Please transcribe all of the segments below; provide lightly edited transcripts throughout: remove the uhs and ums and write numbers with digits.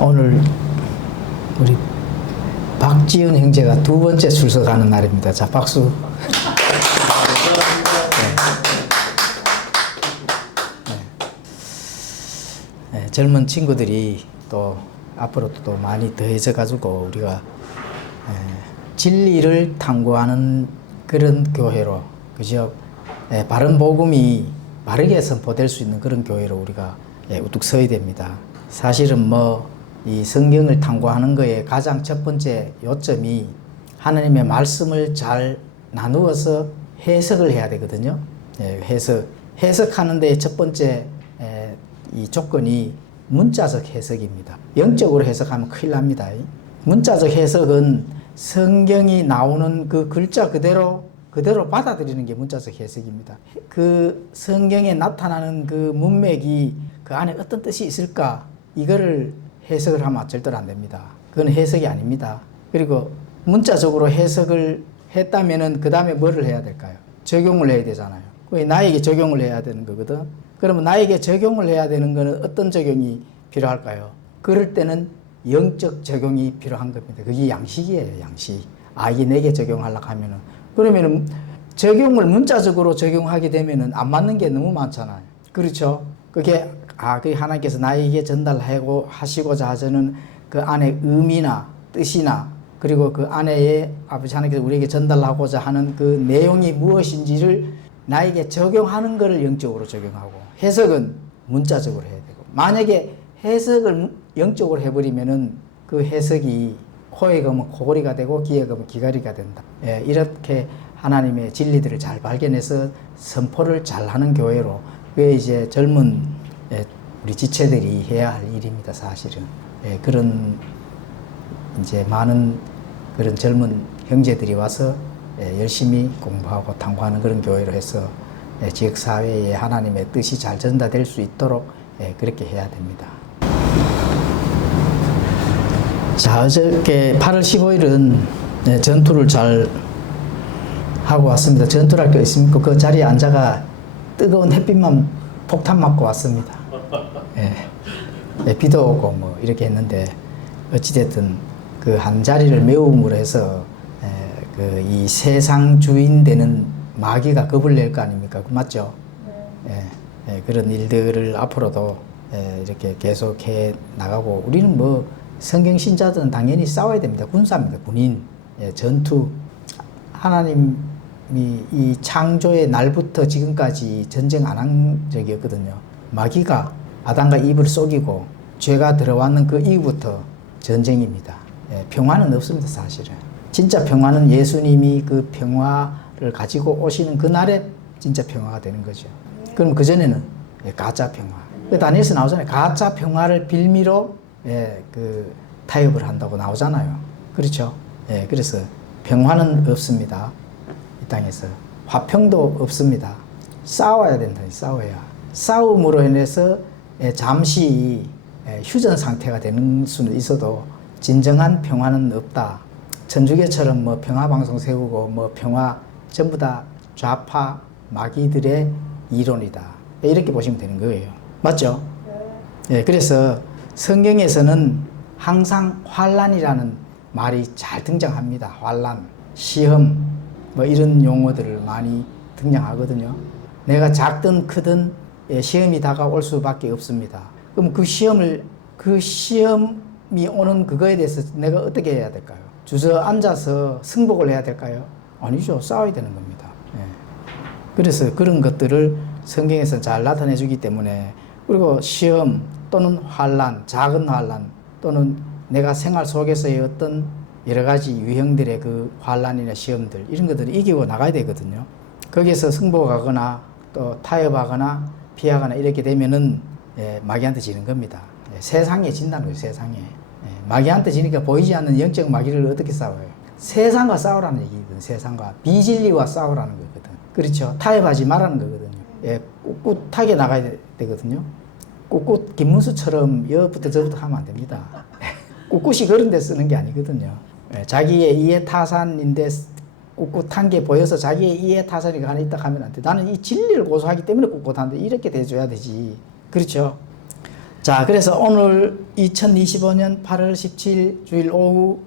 오늘 우리 박지은 형제가 두 번째 출석하는 날입니다. 자, 박수. 네, 젊은 친구들이 또 앞으로도 또 많이 더해져 가지고 우리가 진리를 탐구하는 그런 교회로, 그죠? 바른 복음이 바르게 선포될 수 있는 그런 교회로 우리가 우뚝 서야 됩니다. 사실은 이 성경을 탐구하는 거에 가장 첫 번째 요점이 하나님의 말씀을 잘 나누어서 해석을 해야 되거든요. 해석하는 데의 첫 번째 이 조건이 문자적 해석입니다. 영적으로 해석하면 큰일 납니다. 문자적 해석은 성경이 나오는 그 글자 그대로 받아들이는 게 문자적 해석입니다. 그 성경에 나타나는 그 문맥이 그 안에 어떤 뜻이 있을까, 이거를 해석을 하면 절대로 안 됩니다. 그건 해석이 아닙니다. 그리고 문자적으로 해석을 했다면은 그 다음에 뭐를 해야 될까요? 적용을 해야 되잖아요. 나에게 적용을 해야 되는 거거든. 그러면 나에게 적용을 해야 되는 거는 어떤 적용이 필요할까요? 그럴 때는 영적 적용이 필요한 겁니다. 그게 양식이에요, 양식. 이게 내게 적용하려고 하면은. 그러면은 적용을 문자적으로 적용하게 되면은 안 맞는 게 너무 많잖아요. 그렇죠? 그게 하나님께서 나에게 전달하고 하시고자 하시는 그 안에 의미나 뜻이나, 그리고 그 안에 아버지 하나님께서 우리에게 전달하고자 하는 그 내용이 무엇인지를 나에게 적용하는 것을 영적으로 적용하고, 해석은 문자적으로 해야 되고, 만약에 해석을 영적으로 해버리면은 그 해석이 코에 검은 코골이가 되고 귀에 검은 귀걸이가 된다. 이렇게 하나님의 진리들을 잘 발견해서 선포를 잘하는 교회로, 그게 이제 젊은 우리 지체들이 해야 할 일입니다, 사실은. 그런 이제 많은 그런 젊은 형제들이 와서 열심히 공부하고 탐구하는 그런 교회로 해서 지역사회에 하나님의 뜻이 잘 전달될 수 있도록 그렇게 해야 됩니다. 자, 어저께 8월 15일은 전투를 잘 하고 왔습니다. 전투를 할 게 있습니까? 그 자리에 앉아가 뜨거운 햇빛만 폭탄 맞고 왔습니다. 비도 오고 이렇게 했는데, 어찌됐든 그 한 자리를 메움으로 해서 이 세상 주인 되는 마귀가 겁을 낼 거 아닙니까? 맞죠? 그런 일들을 앞으로도 이렇게 계속해 나가고, 우리는 성경 신자들은 당연히 싸워야 됩니다. 군사입니다. 군인. 전투. 하나님이 이 창조의 날부터 지금까지 전쟁 안 한 적이 없거든요. 마귀가 아담과 이브를 속이고 죄가 들어왔는 그 이후부터 전쟁입니다. 평화는 없습니다, 사실은. 진짜 평화는 예수님이 그 평화를 가지고 오시는 그날에 진짜 평화가 되는 거죠. 그럼 그전에는 가짜 평화. 다니엘서 나오잖아요. 가짜 평화를 빌미로 그 타협을 한다고 나오잖아요. 그렇죠? 그래서 평화는 없습니다. 이 땅에서. 화평도 없습니다. 싸워야 된다. 싸워야. 싸움으로 인해서 잠시 휴전 상태가 되는 수는 있어도 진정한 평화는 없다. 천주교처럼 평화방송 세우고 평화 전부 다 좌파 마귀들의 이론이다. 이렇게 보시면 되는 거예요. 맞죠? 그래서 성경에서는 항상 환란이라는 말이 잘 등장합니다. 환란, 시험, 이런 용어들을 많이 등장하거든요. 내가 작든 크든 시험이 다가올 수밖에 없습니다. 그럼 그 시험이 오는 그거에 대해서 내가 어떻게 해야 될까요? 주저앉아서 승복을 해야 될까요? 아니죠. 싸워야 되는 겁니다. 그래서 그런 것들을 성경에서 잘 나타내 주기 때문에, 그리고 시험 또는 환란, 작은 환란, 또는 내가 생활 속에서의 어떤 여러 가지 유형들의 그 환란이나 시험들, 이런 것들을 이기고 나가야 되거든요. 거기에서 승복하거나 또 타협하거나 피하거나 이렇게 되면은 마귀한테 지는 겁니다. 세상에 진다는 거예요, 세상에. 마귀한테 지니까 보이지 않는 영적 마귀를 어떻게 싸워요? 세상과 싸우라는 얘기거든, 세상과. 비진리와 싸우라는 거거든. 그렇죠? 타협하지 말라는 거거든요. 꿋꿋하게 나가야 되거든요. 꿋꿋 김문수처럼 여부터 저부터 하면 안 됩니다. 꿋꿋이 그런 데 쓰는 게 아니거든요. 자기의 이해타산인데 꿋꿋한 게 보여서 자기의 이해타산이 하나 있다 하면 안 돼. 나는 이 진리를 고소하기 때문에 꿋꿋한데 이렇게 돼줘야 되지. 그렇죠? 자, 그래서 오늘 2025년 8월 17일 주일 오후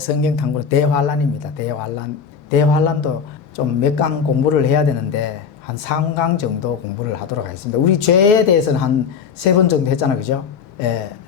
성경 탐구는 대환란입니다. 대환란도 좀 몇 강 공부를 해야 되는데 한 3강 정도 공부를 하도록 하겠습니다. 우리 죄에 대해서는 한 3번 정도 했잖아요. 그죠?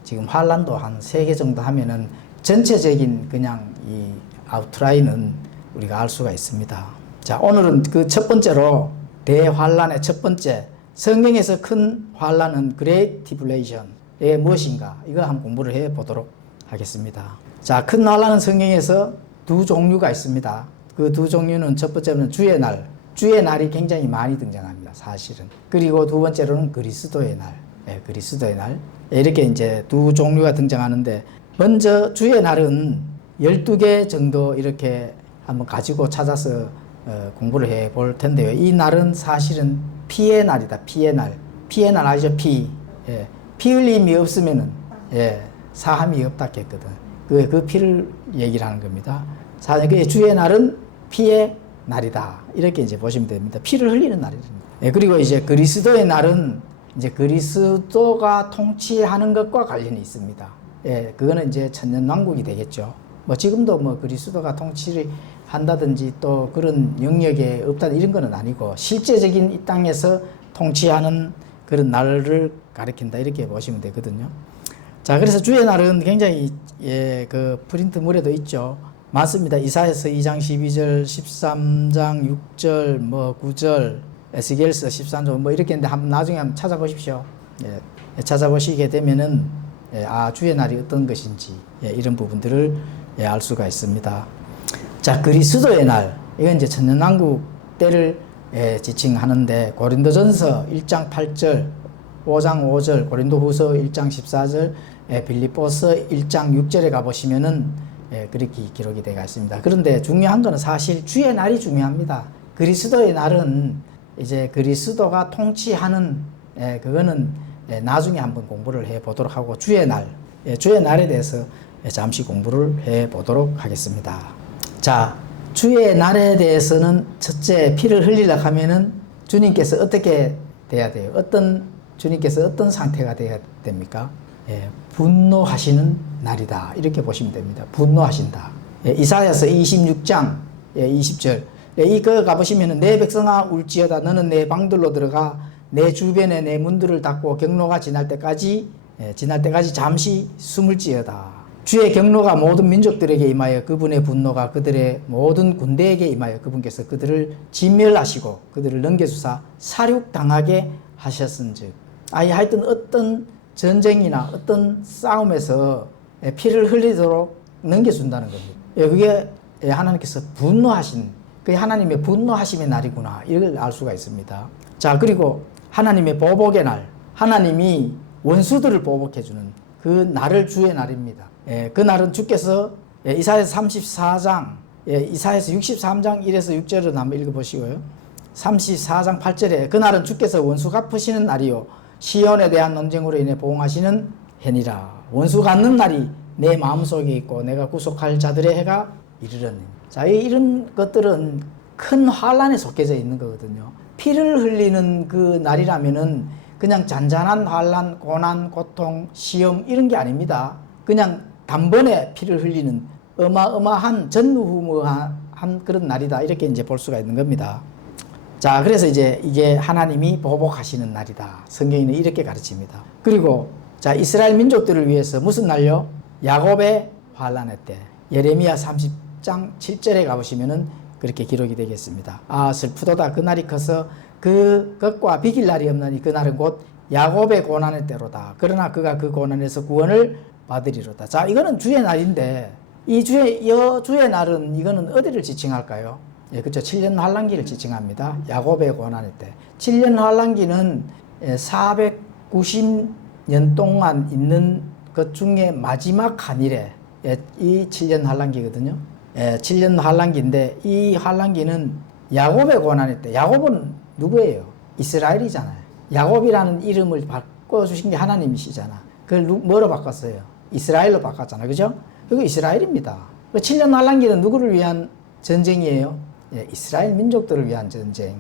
지금 환란도 한 3개 정도 하면은 전체적인 그냥 이 아웃라인은 우리가 알 수가 있습니다. 자, 오늘은 그 첫 번째로 대환란의 첫 번째, 성경에서 큰 환란은 Great Tribulation의 무엇인가, 이거 한번 공부를 해 보도록 하겠습니다. 자, 큰 환란은 성경에서 두 종류가 있습니다. 그 두 종류는 첫 번째는 주의 날이 굉장히 많이 등장합니다. 사실은. 그리고 두 번째로는 그리스도의 날. 그리스도의 날. 이렇게 이제 두 종류가 등장하는데, 먼저 주의 날은 12개 정도 이렇게 한번 가지고 찾아서 공부를 해 볼 텐데요. 이 날은 사실은 피의 날이다. 피의 날. 피의 날 아시죠? 피. 피 흘림이 없으면은 사함이 없다 했거든. 그 피를 얘기를 하는 겁니다. 그 주의 날은 피의 날이다. 이렇게 이제 보시면 됩니다. 피를 흘리는 날입니다. 그리고 이제 그리스도의 날은 이제 그리스도가 통치하는 것과 관련이 있습니다. 그거는 이제 천년왕국이 되겠죠. 뭐 지금도 뭐 그리스도가 통치를 한다든지 또 그런 영역에 없다든 이런 거는 아니고, 실제적인 이 땅에서 통치하는 그런 날을 가리킨다, 이렇게 보시면 되거든요. 자, 그래서 주의 날은 굉장히 그 프린트물에도 있죠. 많습니다. 이사야서 2장 12절, 13장 6절, 뭐 9절, 에스겔서 13절 뭐 이렇게 있는데 한번 나중에 한번 찾아보십시오. 찾아보시게 되면은 주의 날이 어떤 것인지 이런 부분들을 알 수가 있습니다. 자, 그리스도의 날, 이건 이제 천년왕국 때를 지칭하는데, 고린도전서 1장 8절, 5장 5절, 고린도후서 1장 14절, 빌립보서 1장 6절에 가보시면은 그렇게 기록이 되어 있습니다. 그런데 중요한 것은 사실 주의 날이 중요합니다. 그리스도의 날은 이제 그리스도가 통치하는, 그거는 나중에 한번 공부를 해 보도록 하고, 주의 날에 대해서 잠시 공부를 해 보도록 하겠습니다. 자, 주의 날에 대해서는 첫째, 피를 흘리려고 하면은 주님께서 어떻게 돼야 돼요? 주님께서 어떤 상태가 돼야 됩니까? 분노하시는 날이다. 이렇게 보시면 됩니다. 분노하신다. 이사야서 26장 20절. 이거 가보시면은 내 백성아 울지어다. 너는 내 방들로 들어가 내 주변에 내 문들을 닫고 경로가 지날 때까지 잠시 숨을지어다. 주의 경로가 모든 민족들에게 임하여 그분의 분노가 그들의 모든 군대에게 임하여 그분께서 그들을 진멸하시고 그들을 넘겨주사 사륙당하게 하셨은즉. 하여튼 어떤 전쟁이나 어떤 싸움에서 피를 흘리도록 넘겨준다는 겁니다. 그게 하나님께서 분노하신, 그게 하나님의 분노하심의 날이구나, 이걸 알 수가 있습니다. 자, 그리고 하나님의 보복의 날, 하나님이 원수들을 보복해주는 그 날을 주의 날입니다. 그 날은 주께서 이사야서 34장, 이사야서 63장 1에서 6절을 한번 읽어보시고요. 34장 8절에 그날은 주께서 원수 갚으시는 날이요 시온에 대한 논쟁으로 인해 보응하시는 해니라. 원수 갚는 날이 내 마음속에 있고 내가 구속할 자들의 해가 이르러니. 자, 이런 것들은 큰 환란에 속해져 있는 거거든요. 피를 흘리는 그 날이라면은 그냥 잔잔한 환란, 고난, 고통, 시험 이런 게 아닙니다. 그냥 단번에 피를 흘리는 어마어마한 전무후무한 그런 날이다, 이렇게 이제 볼 수가 있는 겁니다. 자, 그래서 이제 이게 하나님이 보복하시는 날이다. 성경에는 이렇게 가르칩니다. 그리고 자, 이스라엘 민족들을 위해서 무슨 날요? 야곱의 환란의 때. 예레미야 30장 7절에 가보시면은 그렇게 기록이 되겠습니다. 슬프도다. 그날이 커서 그것과 비길 날이 없나니 그날은 곧 야곱의 고난의 때로다. 그러나 그가 그 고난에서 구원을 받으리로다. 자, 이거는 주의 날인데 이 주의 날은 이거는 어디를 지칭할까요? 그렇죠. 7년 환란기를 지칭합니다. 야곱의 고난의 때. 7년 환란기는 490년 동안 있는 것 중에 마지막 한 일에 이 7년 환란기거든요. 7년 환란기인데 이 환란기는 야곱의 고난의 때. 야곱은 누구예요? 이스라엘이잖아요. 야곱이라는 이름을 바꿔주신 게 하나님이시잖아. 그걸 뭐로 바꿨어요? 이스라엘로 바꿨잖아요. 그죠? 이거 이스라엘입니다. 7년 환란기는 누구를 위한 전쟁이에요? 이스라엘 민족들을 위한 전쟁.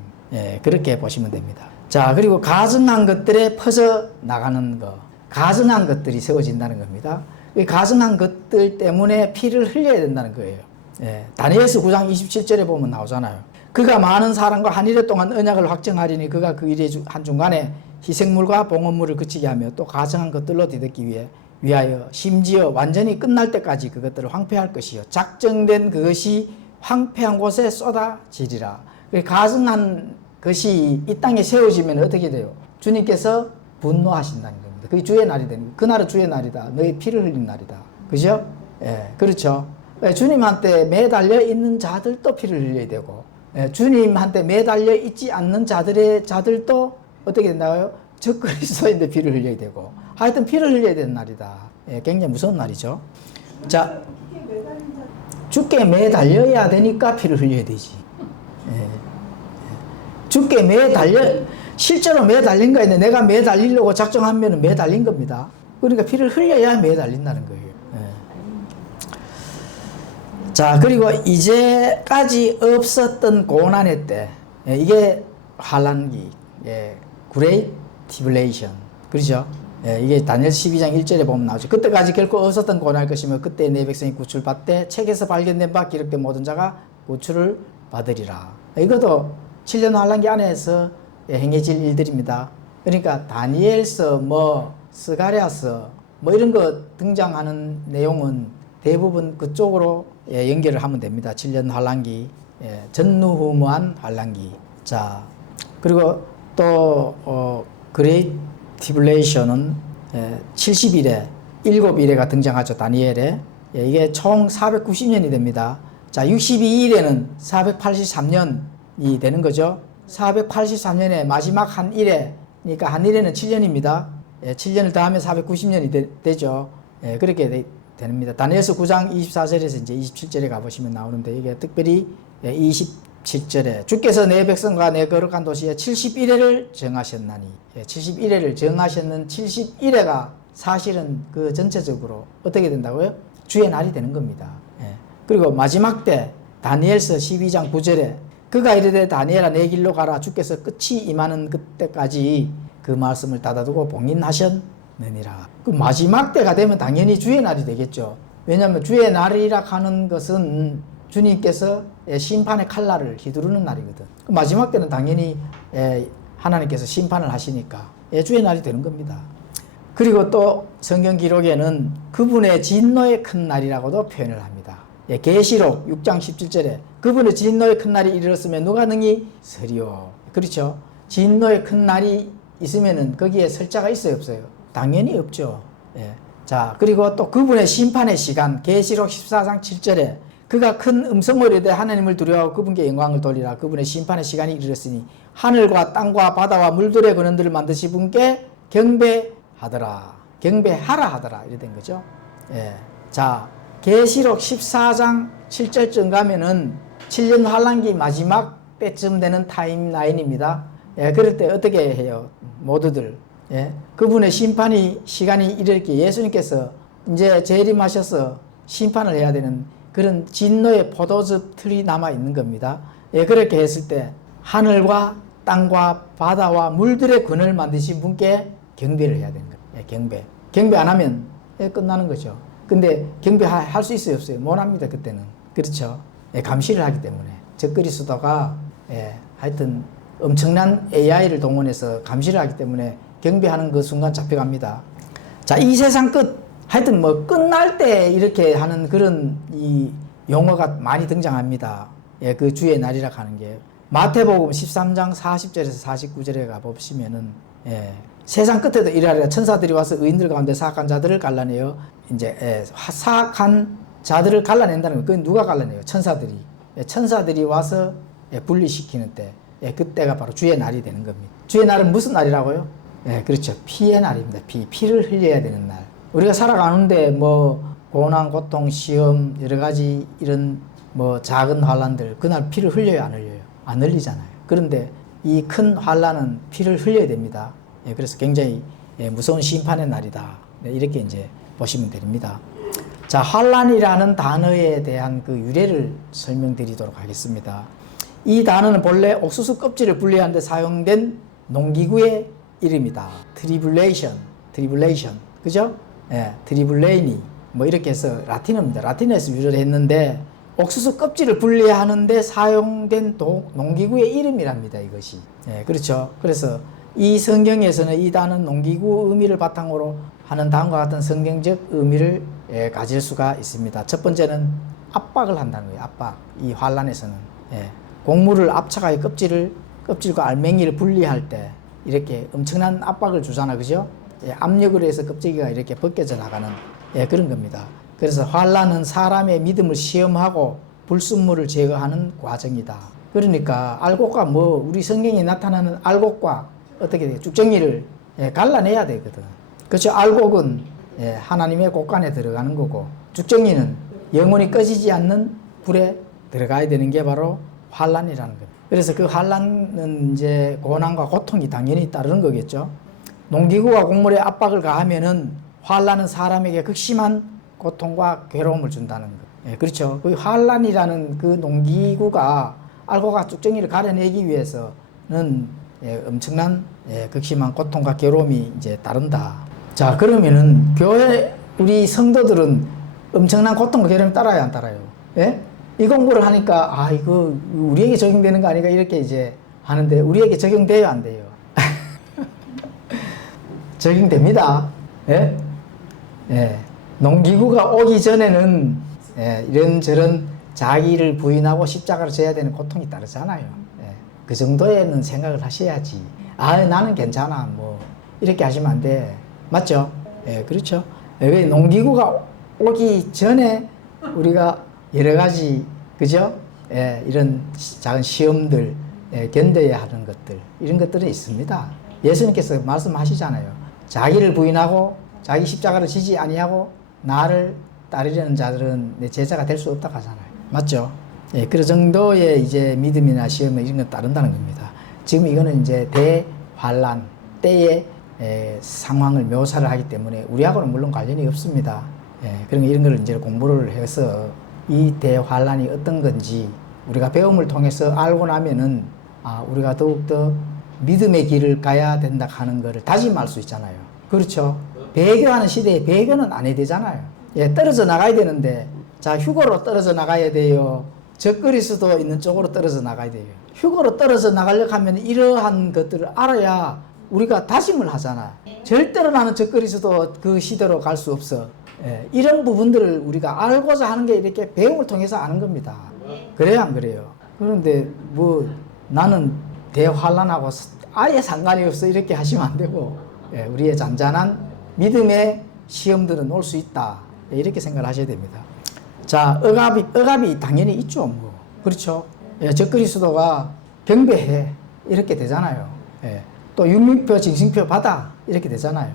그렇게 보시면 됩니다. 자, 그리고 가증한 것들에 퍼져 나가는 거. 가증한 것들이 세워진다는 겁니다. 이 가증한 것들 때문에 피를 흘려야 된다는 거예요. 예, 다니엘서 9장 27절에 보면 나오잖아요. 그가 많은 사람과 한 일에 동안 언약을 확정하리니 그가 그 일의 한중간에 희생물과 봉헌물을 그치게 하며 또 가증한 것들로 뒤덮기 위하여 심지어 완전히 끝날 때까지 그것들을 황폐할 것이요 작정된 그것이 황폐한 곳에 쏟아지리라. 가증한 것이 이 땅에 세워지면 어떻게 돼요? 주님께서 분노하신다는 겁니다. 그게 주의 날이 되는 거예요. 그날은 주의 날이다. 너희 피를 흘린 날이다. 그죠? 예, 그렇죠. 주님한테 매달려 있는 자들도 피를 흘려야 되고, 예, 주님한테 매달려 있지 않는 자들도 어떻게 된다고요? 저 그리스도인데 피를 흘려야 되고, 하여튼 피를 흘려야 되는 날이다. 예, 굉장히 무서운 날이죠. 자, 주께 매달려야 되니까 피를 흘려야 되지. 예. 주께 실제로 매달린 거야. 내가 매달리려고 작정하면 매달린 겁니다. 그러니까 피를 흘려야 매달린다는 거예요. 예. 자, 그리고 이제까지 없었던 고난의 때, 예, 이게 환란기, 예, Great Tribulation, 그렇죠? 예, 이게 다니엘 12장 1절에 보면 나오죠. 그때까지 결코 없었던 고난일 것이며 그때 내 백성이 구출받되 책에서 발견된 바 기록된 모든 자가 구출을 받으리라. 이것도 7년 환란기 안에서 행해질 일들입니다. 그러니까 다니엘서 스가랴서 이런 거 등장하는 내용은 대부분 그쪽으로 연결을 하면 됩니다. 7년 환란기, 전무후무한 환란기. 자, 그리고 또 Great Tribulation은 70일에 7일에가 등장하죠. 다니엘에. 이게 총 490년이 됩니다. 자, 62일에는 483년이 되는 거죠. 483년에 마지막 한 일에, 그러니까 한 일에는 7년입니다. 7년을 더하면 490년이 되죠. 그렇게 됩니다. 다니엘서 9장 24절에서 이제 27절에 가보시면 나오는데, 이게 특별히 27절에 주께서 내 백성과 내 거룩한 도시에 71회를 정하셨나니, 71회를 정하셨는 71회가 사실은 그 전체적으로 어떻게 된다고요? 주의 날이 되는 겁니다. 그리고 마지막 때 다니엘서 12장 9절에 그가 이르되 다니엘아 내 길로 가라 주께서 끝이 임하는 그때까지 그 말씀을 닫아두고 봉인하셨느니라. 그 마지막 때가 되면 당연히 주의 날이 되겠죠. 왜냐하면 주의 날이라 하는 것은 주님께서 심판의 칼날을 휘두르는 날이거든. 마지막 때는 당연히 하나님께서 심판을 하시니까 주의 날이 되는 겁니다. 그리고 또 성경 기록에는 그분의 진노의 큰 날이라고도 표현을 합니다. 계시록 6장 17절에 그분의 진노의 큰 날이 이르렀으면 누가 능히 서리요. 그렇죠. 진노의 큰 날이 있으면은 거기에 설 자가 있어요, 없어요? 당연히 없죠. 자, 그리고 또 그분의 심판의 시간, 계시록 14장 7절에 그가 큰 음성으로 이르되 하나님을 두려워하고 그분께 영광을 돌리라. 그분의 심판의 시간이 이르렀으니 하늘과 땅과 바다와 물들의 근원들을 만드신 분께 경배하더라. 경배하라 하더라. 이래 된 거죠. 자, 계시록 14장 7절쯤 가면은 7년 환란기 마지막 때쯤 되는 타임라인입니다. 그럴 때 어떻게 해요? 모두들. 그분의 시간이 이렇게 예수님께서 이제 재림하셔서 심판을 해야 되는 그런 진노의 포도즙 틀이 남아 있는 겁니다. 그렇게 했을 때 하늘과 땅과 바다와 물들의 근을 만드신 분께 경배를 해야 되는 거예요. 경배 안 하면 끝나는 거죠. 근데 경배할 수 있어요, 없어요? 못 합니다, 그때는. 그렇죠. 감시를 하기 때문에. 적그리스도가 하여튼 엄청난 AI를 동원해서 감시를 하기 때문에 경배하는 그 순간 잡혀갑니다. 자, 이 세상 끝. 하여튼 끝날 때 이렇게 하는 그런 이 용어가 많이 등장합니다. 그 주의 날이라 하는 게. 마태복음 13장 40절에서 49절에 가보시면은, 세상 끝에도 이러하리라. 천사들이 와서 의인들 가운데 사악한 자들을 갈라내어, 이제, 사악한 자들을 갈라낸다는 거예요. 그건 누가 갈라내요? 천사들이. 천사들이 와서 분리시키는 때, 그때가 바로 주의 날이 되는 겁니다. 주의 날은 무슨 날이라고요? 그렇죠. 피의 날입니다. 피를 흘려야 되는 날. 우리가 살아가는데 고난, 고통, 시험, 여러 가지 이런 작은 환란들, 그날 피를 흘려요, 안 흘려요? 안 흘리잖아요. 그런데 이 큰 환란은 피를 흘려야 됩니다. 그래서 굉장히 무서운 심판의 날이다. 이렇게 이제 보시면 됩니다. 자, 환란이라는 단어에 대한 그 유래를 설명드리도록 하겠습니다. 이 단어는 본래 옥수수 껍질을 분리하는 데 사용된 농기구의 이름이다. 트리블레이션. 트리블레이션, 그죠? 예, 트리블레이니 뭐 이렇게 해서 라틴어입니다. 라틴어에서 유래를 했는데 옥수수 껍질을 분리하는데 사용된 농기구의 이름이랍니다. 이것이. 예, 그렇죠. 그래서 이 성경에서는 이 단어 농기구 의미를 바탕으로 하는 다음과 같은 성경적 의미를 가질 수가 있습니다. 첫 번째는 압박을 한다는 거예요. 압박. 이 환란에서는 곡물을 압착하여 껍질과 알맹이를 분리할 때 이렇게 엄청난 압박을 주잖아, 그죠? 압력으로 해서 껍질기가 이렇게 벗겨져 나가는 그런 겁니다. 그래서 환란은 사람의 믿음을 시험하고 불순물을 제거하는 과정이다. 그러니까 알곡과 우리 성경에 나타나는 알곡과 어떻게 돼요? 쭉정이를 갈라내야 되거든. 그렇죠? 알곡은 하나님의 곳간에 들어가는 거고, 쭉정이는 영원히 꺼지지 않는 불에 들어가야 되는 게 바로 환란이라는 겁니다. 그래서 그 환란은 이제 고난과 고통이 당연히 따르는 거겠죠. 농기구가 곡물에 압박을 가하면은 환란은 사람에게 극심한 고통과 괴로움을 준다는 거. 그렇죠. 그 환란이라는 그 농기구가 알곡과 쭉정이를 가려내기 위해서는 엄청난 극심한 고통과 괴로움이 이제 따른다. 자, 그러면은 교회 우리 성도들은 엄청난 고통과 괴로움이 따라야 안 따라요? 예? 이 공부를 하니까 이거 우리에게 적용되는 거 아닌가 이렇게 이제 하는데 우리에게 적용돼요, 안 돼요? 적용됩니다. 예? 예. 농기구가 오기 전에는 이런저런 자기를 부인하고 십자가를 져야 되는 고통이 따르잖아요. 그 정도에는 생각을 하셔야지. 나는 괜찮아. 이렇게 하시면 안 돼. 맞죠? 그렇죠. 왜 농기구가 오기 전에 우리가 여러 가지, 그죠? 이런 작은 시험들, 견뎌야 하는 것들, 이런 것들은 있습니다. 예수님께서 말씀하시잖아요. 자기를 부인하고 자기 십자가를 지지 아니하고 나를 따르려는 자들은 내 제자가 될 수 없다고 하잖아요. 맞죠? 그 정도의 이제 믿음이나 시험 이런 거 따른다는 겁니다. 지금 이거는 이제 대환란 때의 상황을 묘사를 하기 때문에 우리하고는 물론 관련이 없습니다. 그러면 이런 걸 이제 공부를 해서 이 대환란이 어떤 건지 우리가 배움을 통해서 알고 나면은 우리가 더욱더 믿음의 길을 가야 된다 하는 것을 다짐할 수 있잖아요. 그렇죠? 배교하는 시대에 배교는 안 해야 되잖아요. 떨어져 나가야 되는데, 자, 휴거로 떨어져 나가야 돼요. 적그리스도 있는 쪽으로 떨어져 나가야 돼요. 휴거로 떨어져 나가려고 하면 이러한 것들을 알아야 우리가 다짐을 하잖아. 절대로 나는 적그리스도 그 시대로 갈 수 없어. 이런 부분들을 우리가 알고자 하는 게 이렇게 배움을 통해서 아는 겁니다. 그래야 안 그래요? 그런데 나는 대환란하고 아예 상관이 없어 이렇게 하시면 안 되고, 우리의 잔잔한 믿음의 시험들은 올 수 있다. 이렇게 생각을 하셔야 됩니다. 자, 억압이 당연히 있죠. 그렇죠. 적그리스도가 경배해. 이렇게 되잖아요. 또 육육표, 징징표 받아. 이렇게 되잖아요.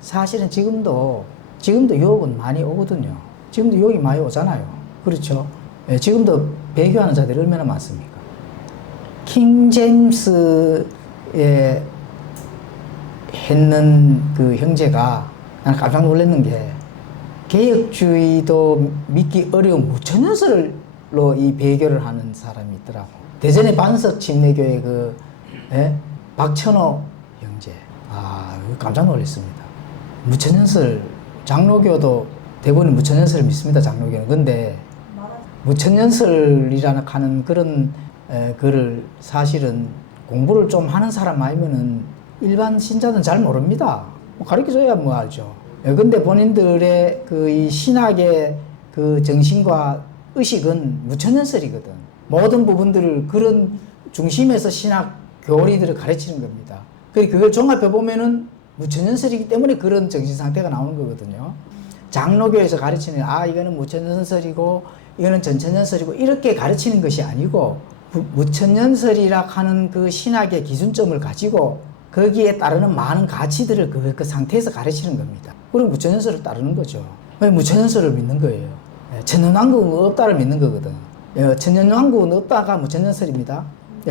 사실은 지금도 유혹은 많이 오거든요. 지금도 유혹이 많이 오잖아요. 그렇죠. 지금도 배교하는 자들이 얼마나 많습니까? 킹 제임스에 했는 그 형제가 나는 깜짝 놀랐는 게 개혁주의도 믿기 어려운 무천년설로 이 배교를 하는 사람이 있더라고. 대전의 반석 침례교회 박천호 형제. 깜짝 놀랐습니다. 무천년설, 장로교도 대부분이 무천년설을 믿습니다, 장로교는. 근데 무천년설이라는 하는 그런 글을 사실은 공부를 좀 하는 사람 아니면은 일반 신자는 잘 모릅니다. 가르쳐줘야 알죠. 근데 본인들의 이 신학의 그 정신과 의식은 무천년설이거든. 모든 부분들을 그런 중심에서 신학 교리들을 가르치는 겁니다. 그걸 종합해 보면은 무천년설이기 때문에 그런 정신 상태가 나오는 거거든요. 장로교에서 가르치는 이거는 무천년설이고 이거는 전천년설이고 이렇게 가르치는 것이 아니고 무천년설이라 하는 그 신학의 기준점을 가지고 거기에 따르는 많은 가치들을 그 상태에서 가르치는 겁니다. 그럼 무천년설을 따르는 거죠. 무천년설을 믿는 거예요. 천년왕국은 없다를 믿는 거거든. 천년왕국은 없다가 무천년설입니다.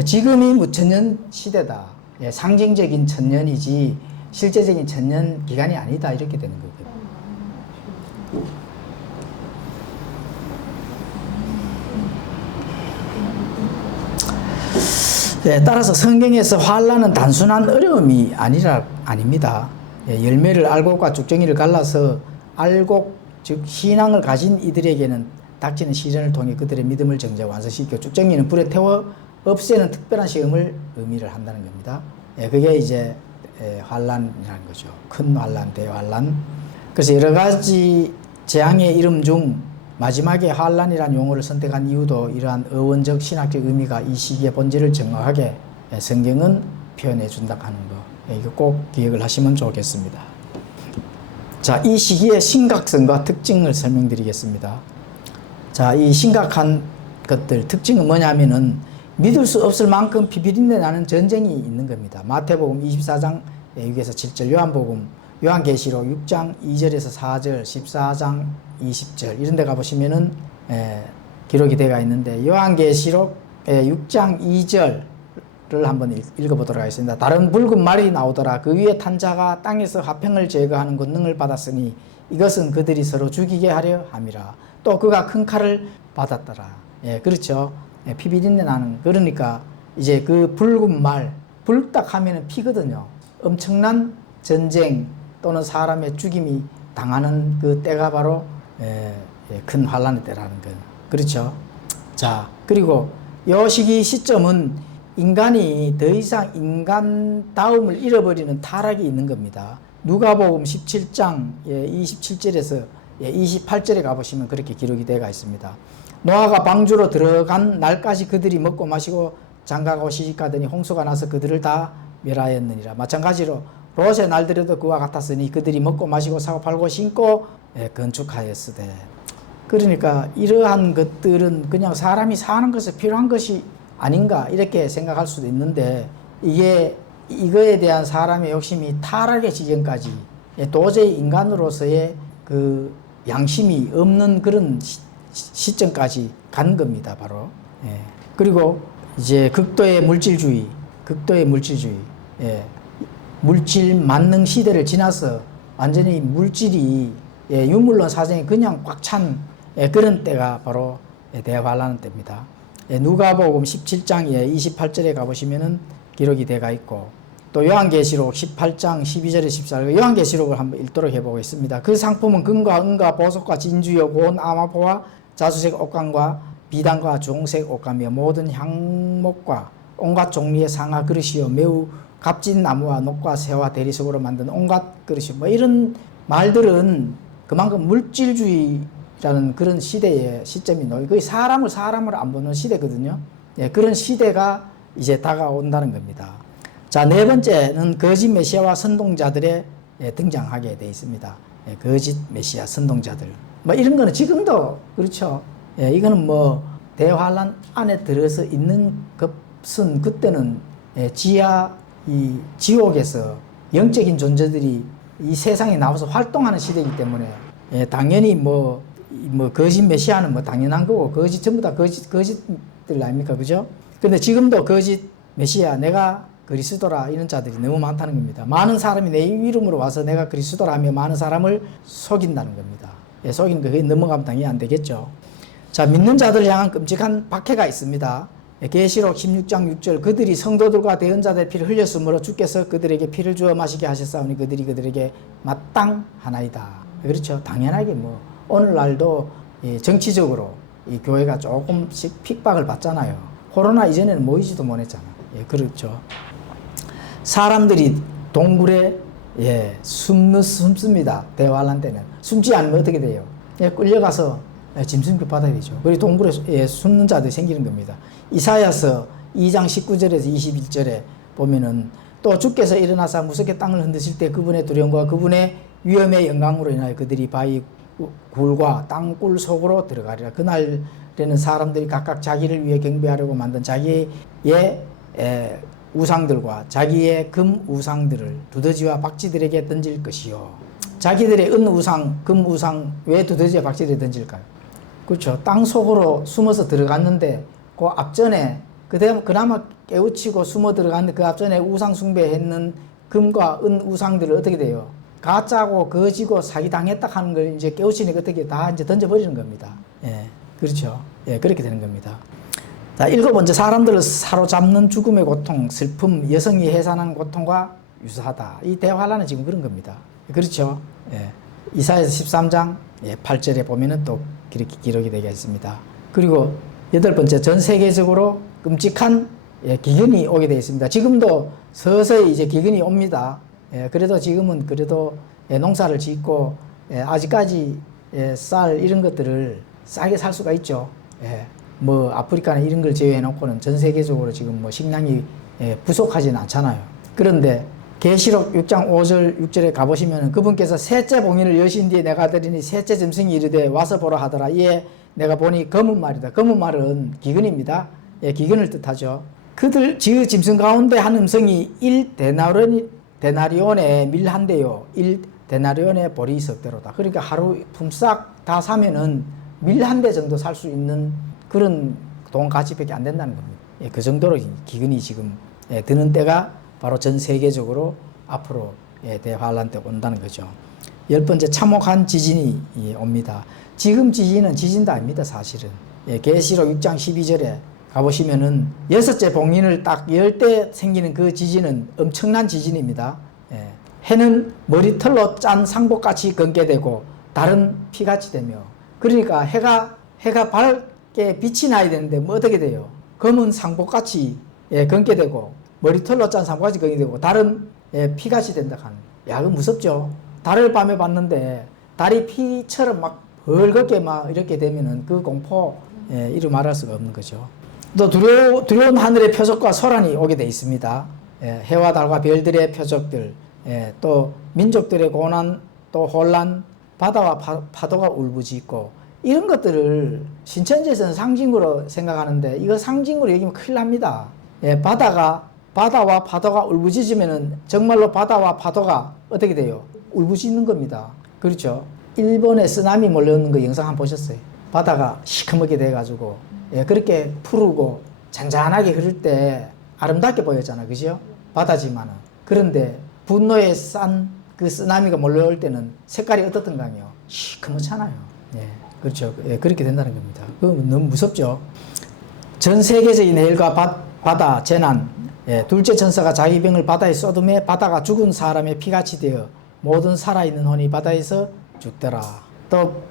지금이 무천년 시대다. 상징적인 천년이지 실제적인 천년 기간이 아니다. 이렇게 되는 거거든. 따라서 성경에서 환란은 단순한 어려움이 아닙니다. 열매를 알곡과 쭉정이를 갈라서 알곡 즉 신앙을 가진 이들에게는 닥치는 시련을 통해 그들의 믿음을 정죄하고 완성시키고 쭉정이는 불에 태워 없애는 특별한 시험을 의미를 한다는 겁니다. 그게 이제 환란이라는 거죠. 큰 환란, 대환란. 그래서 여러 가지 재앙의 이름 중 마지막에 환란이라는 용어를 선택한 이유도 이러한 어원적 신학적 의미가 이 시기의 본질을 정확하게 성경은 표현해 준다 하는 거. 이거 꼭 기억을 하시면 좋겠습니다. 자, 이 시기의 심각성과 특징을 설명드리겠습니다. 자, 이 심각한 것들, 특징은 뭐냐면은 믿을 수 없을 만큼 피비린내 나는 전쟁이 있는 겁니다. 마태복음 24장 6에서 7절, 요한계시록 6장 2절에서 4절, 14장 20절 이런 데 가보시면은 기록이 되어 있는데 요한계시록 6장 2절을 한번 읽어보도록 하겠습니다. 다른 붉은 말이 나오더라. 그 위에 탄 자가 땅에서 화평을 제거하는 권능을 받았으니 이것은 그들이 서로 죽이게 하려 함이라. 또 그가 큰 칼을 받았더라. 그렇죠. 피비린내 나는, 그러니까 이제 그 붉은 말, 불딱 하면은 피거든요. 엄청난 전쟁 또는 사람의 죽임이 당하는 그 때가 바로 큰 환란의 때라는 거. 그렇죠. 자, 그리고 요 시기 시점은 인간이 더 이상 인간다움을 잃어버리는 타락이 있는 겁니다. 누가복음 17장 27절에서 28절에 가보시면 그렇게 기록이 되어 있습니다. 노아가 방주로 들어간 날까지 그들이 먹고 마시고 장가가고 시집가더니 홍수가 나서 그들을 다 멸하였느니라. 마찬가지로 롯의 날들에도 그와 같았으니 그들이 먹고 마시고 사고 팔고 신고 건축하였으되. 그러니까 이러한 것들은 그냥 사람이 사는 것에 필요한 것이 아닌가 이렇게 생각할 수도 있는데, 이거에 대한 사람의 욕심이 타락의 지경까지 도저히 인간으로서의 그 양심이 없는 그런 시점까지 간 겁니다, 바로. 그리고 이제 극도의 물질주의, 물질 만능 시대를 지나서 완전히 물질이 유물론 사정이 그냥 꽉 찬 그런 때가 바로 대환란 때입니다. 누가복음 17장 28절에 가보시면은 기록이 되어 있고, 또 요한계시록 18장 12절에 14절, 요한계시록을 한번 읽도록 해보겠습니다. 그 상품은 금과 은과 보석과 진주여 고운 아마포와 자수색 옷감과 비단과 주홍색 옷감이여 모든 향목과 온갖 종류의 상아 그릇이요 매우 값진 나무와 녹과 새와 대리석으로 만든 온갖 그릇이, 뭐 이런 말들은 그만큼 물질주의라는 그런 시대의 시점이 거의 사람을 안 보는 시대거든요. 그런 시대가 이제 다가온다는 겁니다. 자, 네 번째는 거짓 메시아와 선동자들의 등장하게 되어 있습니다. 거짓 메시아, 선동자들. 뭐 이런 거는 지금도 그렇죠. 이거는 뭐 대환란 안에 들어서 있는 것은 그때는 지하 이 지옥에서 영적인 존재들이 이 세상에 나와서 활동하는 시대이기 때문에 당연히 뭐 거짓 메시아는 뭐 당연한 거고, 전부 다 거짓들 아닙니까, 그죠? 근데 지금도 거짓 메시아, 내가 그리스도라 이런 자들이 너무 많다는 겁니다. 많은 사람이 내 이름으로 와서 내가 그리스도라 하며 많은 사람을 속인다는 겁니다. 속이는 거 그게 넘어가면 당연히 안 되겠죠. 자, 믿는 자들을 향한 끔찍한 박해가 있습니다. 계시록 16장 6절, 그들이 성도들과 대언자들의 피를 흘렸으므로 주께서 그들에게 피를 주어 마시게 하셨사오니 그들이 그들에게 마땅하나이다. 그렇죠. 당연하게 뭐 오늘날도 정치적으로 이 교회가 조금씩 핍박을 받잖아요. 코로나 이전에는 모이지도 못했잖아. 그렇죠. 사람들이 동굴에 숨습니다. 대환란 때는. 숨지 않으면 어떻게 돼요? 끌려가서 짐승길 받아야 되죠. 그리고 동굴에 숨는 자들이 생기는 겁니다. 이사야서 2장 19절에서 21절에 보면은 또 주께서 일어나사 무섭게 땅을 흔드실 때 그분의 두려움과 그분의 위엄의 영광으로 인하여 그들이 바위 굴과 땅굴 속으로 들어가리라. 그날에는 사람들이 각각 자기를 위해 경배하려고 만든 자기의 우상들과 자기의 금 우상들을 두더지와 박쥐들에게 던질 것이요. 자기들의 은 우상, 금 우상 왜 두더지와 박쥐들에 던질까요? 그렇죠. 땅 속으로 숨어서 들어갔는데 그 앞전에 그나마 깨우치고 숨어 들어갔는데 그 앞전에 우상 숭배했는 금과 은 우상들을 어떻게 돼요? 가짜고 거지고 사기당했다 하는 걸 이제 깨우치니까 어떻게 다 이제 던져버리는 겁니다. 그렇죠. 그렇게 되는 겁니다. 자, 일곱 번째, 사람들을 사로잡는 죽음의 고통, 슬픔, 여성이 해산한 고통과 유사하다. 이 대환란은 지금 그런 겁니다. 그렇죠? 예. 이사야서 13장 8절에 보면은 또 그렇게 기록이 되게 있습니다. 그리고 8번째, 전 세계적으로 끔찍한 기근이 오게 되어 있습니다. 지금도 서서히 이제 기근이 옵니다. 그래도 지금은 그래도 농사를 짓고 아직까지 쌀 이런 것들을 싸게 살 수가 있죠. 뭐 아프리카나 이런 걸 제외해 놓고는 전 세계적으로 지금 뭐 식량이 부족하지는 않잖아요. 그런데 계시록 6장 5절 6절에 가보시면 그분께서 셋째 봉인을 여신 뒤에 내가 들으니 셋째 짐승이 이르되 와서 보라 하더라. 이에 내가 보니 검은 말이다. 검은 말은 기근입니다. 기근을 뜻하죠. 그들 그 짐승 가운데 한 음성이 1데나리온에 밀한대요. 1데나리온에 보리 석대로다. 그러니까 하루 품삯 다 사면은 밀 한 대 정도 살 수 있는 그런 돈 가치밖에 안 된다는 겁니다. 그 정도로 기근이 지금 드는 때가 바로 전 세계적으로 앞으로 대환란 때 온다는 거죠. 10번째, 참혹한 지진이 옵니다. 지금 지진은 지진도 아닙니다, 사실은. 계시록 6장 12절에 가보시면은 6째 봉인을 딱 열 때 생기는 그 지진은 엄청난 지진입니다. 해는 머리털로 짠 상복같이 검게 되고 달은 피같이 되며, 그러니까 해가 밝게 빛이 나야 되는데 뭐 어떻게 돼요? 검은 상복같이 검게 되고 머리털로 짠 상복같이 검게 되고 달은 피같이 된다 하는. 야, 그거 무섭죠? 달을 밤에 봤는데 달이 피처럼 막 벌겋게 막 이렇게 되면은 그 공포 이루 말할 수가 없는 거죠. 또 두려운 하늘의 표적과 소란이 오게 돼 있습니다. 해와 달과 별들의 표적들, 또 민족들의 고난, 또 혼란, 바다와 파도가 울부짖고, 이런 것들을 신천지에서는 상징으로 생각하는데 이거 상징으로 얘기하면 큰일 납니다. 바다와 파도가 울부짖으면은 정말로 바다와 파도가 어떻게 돼요? 울부짖는 겁니다. 그렇죠? 일본에 쓰나미 몰려오는 거 영상 한번 보셨어요? 바다가 시커멓게 돼가지고 그렇게 푸르고 잔잔하게 흐를 때 아름답게 보였잖아, 그죠? 바다지만은. 그런데 분노에 싼 그 쓰나미가 몰려올 때는 색깔이 어떻던가 하며 시커멓잖아요. 그렇죠. 그렇게 된다는 겁니다. 그건 너무 무섭죠. 전 세계적인 해일과 바다 재난, 둘째 천사가 자기 병을 바다에 쏟음에 바다가 죽은 사람의 피같이 되어 모든 살아있는 혼이 바다에서 죽더라. 또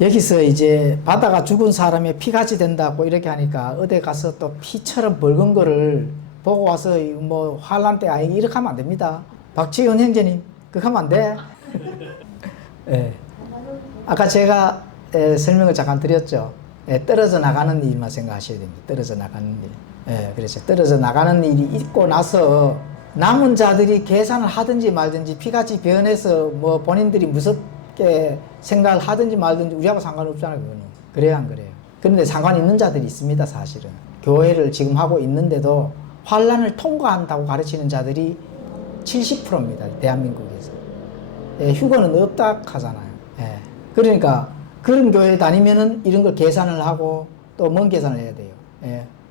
여기서 이제 바다가 죽은 사람의 피같이 된다고 이렇게 하니까 어디 가서 또 피처럼 붉은 거를 보고 와서 뭐 환란 때 아니 이렇게 하면 안 됩니다. 박지훈 형제님, 그거 하면 안 돼. 아까 제가 설명을 잠깐 드렸죠. 떨어져 나가는 일만 생각하셔야 됩니다. 떨어져 나가는 일. 그렇죠. 떨어져 나가는 일이 있고 나서 남은 자들이 계산을 하든지 말든지 피같이 변해서 뭐 본인들이 무섭게 생각을 하든지 말든지 우리하고 상관없잖아요. 그거는. 그래요, 안 그래요? 그런데 상관 있는 자들이 있습니다, 사실은. 교회를 지금 하고 있는데도 환란을 통과한다고 가르치는 자들이 70%입니다. 대한민국에서. 휴거는 없다 하잖아요. 그러니까 그런 교회 다니면은 이런 걸 계산을 하고 또 뭔 계산을 해야 돼요.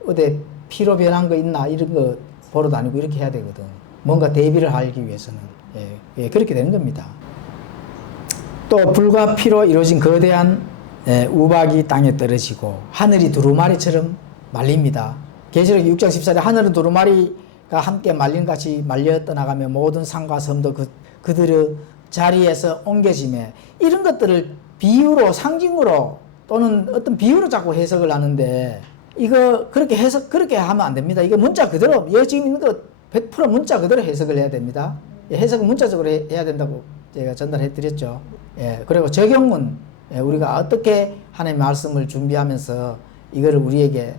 어디 피로 변한 거 있나 이런 거 보러 다니고 이렇게 해야 되거든. 뭔가 대비를 하기 위해서는. 그렇게 되는 겁니다. 또 불과 피로 이루어진 거대한 우박이 땅에 떨어지고 하늘이 두루마리처럼 말립니다. 계시록 6장 14절에 하늘은 두루마리가 함께 말린 같이 말려 떠나가며 모든 산과 섬도 그들의 자리에서 옮겨지며, 이런 것들을 비유로 상징으로 또는 어떤 비유로 자꾸 해석을 하는데 이거 그렇게 하면 안 됩니다. 이거 문자 그대로 지금 있는 거 100% 문자 그대로 해석을 해야 됩니다. 해석은 문자적으로 해야 된다고 제가 전달해 드렸죠. 그리고 적용은 우리가 어떻게 하나님의 말씀을 준비하면서 이거를 우리에게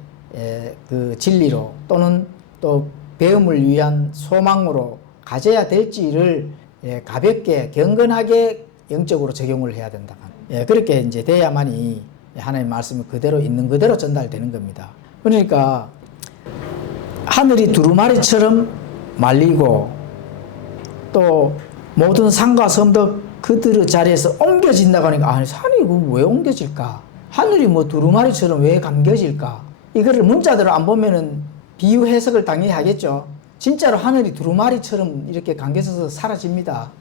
그 진리로 또는 또 배움을 위한 소망으로 가져야 될지를 가볍게 경건하게 영적으로 적용을 해야 된다. 그렇게 이제 돼야만이 하나님의 말씀이 그대로 있는 그대로 전달되는 겁니다. 그러니까 하늘이 두루마리처럼 말리고 또 모든 산과 섬도 그들의 자리에서 옮겨진다고 하니까 아니 산이 왜 옮겨질까? 하늘이 뭐 두루마리처럼 왜 감겨질까? 이거를 문자대로 안 보면은 비유 해석을 당연히 하겠죠. 진짜로 하늘이 두루마리처럼 이렇게 감겨져서 사라집니다.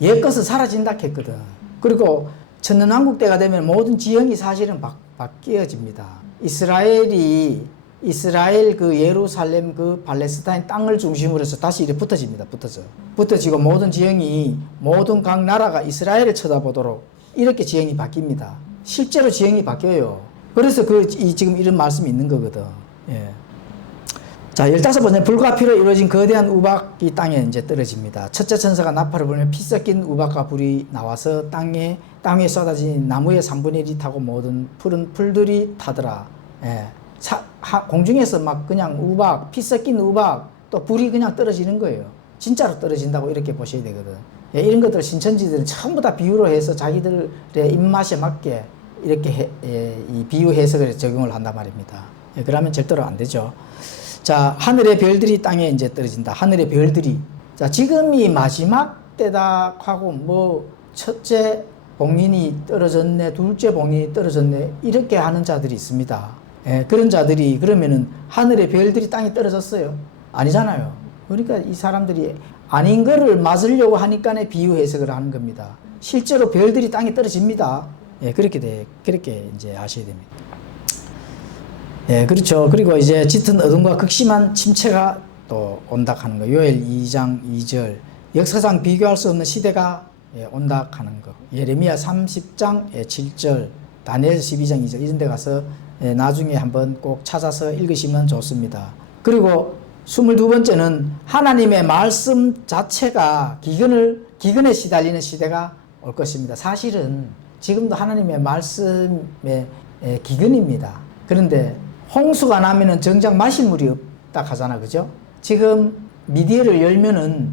옛것은 사라진다 했거든. 그리고 천년왕국 때가 되면 모든 지형이 사실은 바뀌어집니다. 이스라엘이 이스라엘 그 예루살렘 그 팔레스타인 땅을 중심으로 해서 다시 이렇게 붙어집니다. 붙어지고 모든 지형이 모든 각 나라가 이스라엘을 쳐다보도록 이렇게 지형이 바뀝니다. 실제로 지형이 바뀌어요. 그래서 지금 이런 말씀이 있는 거거든. 예. 자, 15번째 불과 피로 이루어진 거대한 우박이 땅에 이제 떨어집니다. 첫째 천사가 나팔을 불면 피 섞인 우박과 불이 나와서 땅 위에 쏟아진 나무의 3분의 1이 타고 모든 푸른 풀들이 타더라. 예. 공중에서 막 그냥 우박, 피 섞인 우박, 또 불이 그냥 떨어지는 거예요. 진짜로 떨어진다고 이렇게 보셔야 되거든. 예, 이런 것들 신천지들은 전부 다 비유로 해서 자기들의 입맛에 맞게 이렇게 이 비유 해석을 적용을 한단 말입니다. 예, 그러면 절대로 안 되죠. 자, 하늘의 별들이 땅에 이제 떨어진다. 하늘의 별들이. 자, 지금이 마지막 때다 하고 뭐 첫째 봉인이 떨어졌네, 둘째 봉인이 떨어졌네 이렇게 하는 자들이 있습니다. 예, 그런 자들이 그러면은 하늘의 별들이 땅에 떨어졌어요? 아니잖아요. 그러니까 이 사람들이 아닌 거를 맞으려고 하니까 비유 해석을 하는 겁니다. 실제로 별들이 땅에 떨어집니다. 예, 그렇게 이제 아셔야 됩니다. 예, 그렇죠. 그리고 이제 짙은 어둠과 극심한 침체가 또 온다 하는 거. 요엘 2장 2절. 역사상 비교할 수 없는 시대가 온다 하는 거. 예레미야 30장 7절. 다니엘 12장 2절. 이런 데 가서 나중에 한번 꼭 찾아서 읽으시면 좋습니다. 그리고 22번째는 하나님의 말씀 자체가 기근에 시달리는 시대가 올 것입니다. 사실은 지금도 하나님의 말씀의 기근입니다. 그런데 홍수가 나면은 정작 마실 물이 없다 하잖아. 그죠? 지금 미디어를 열면은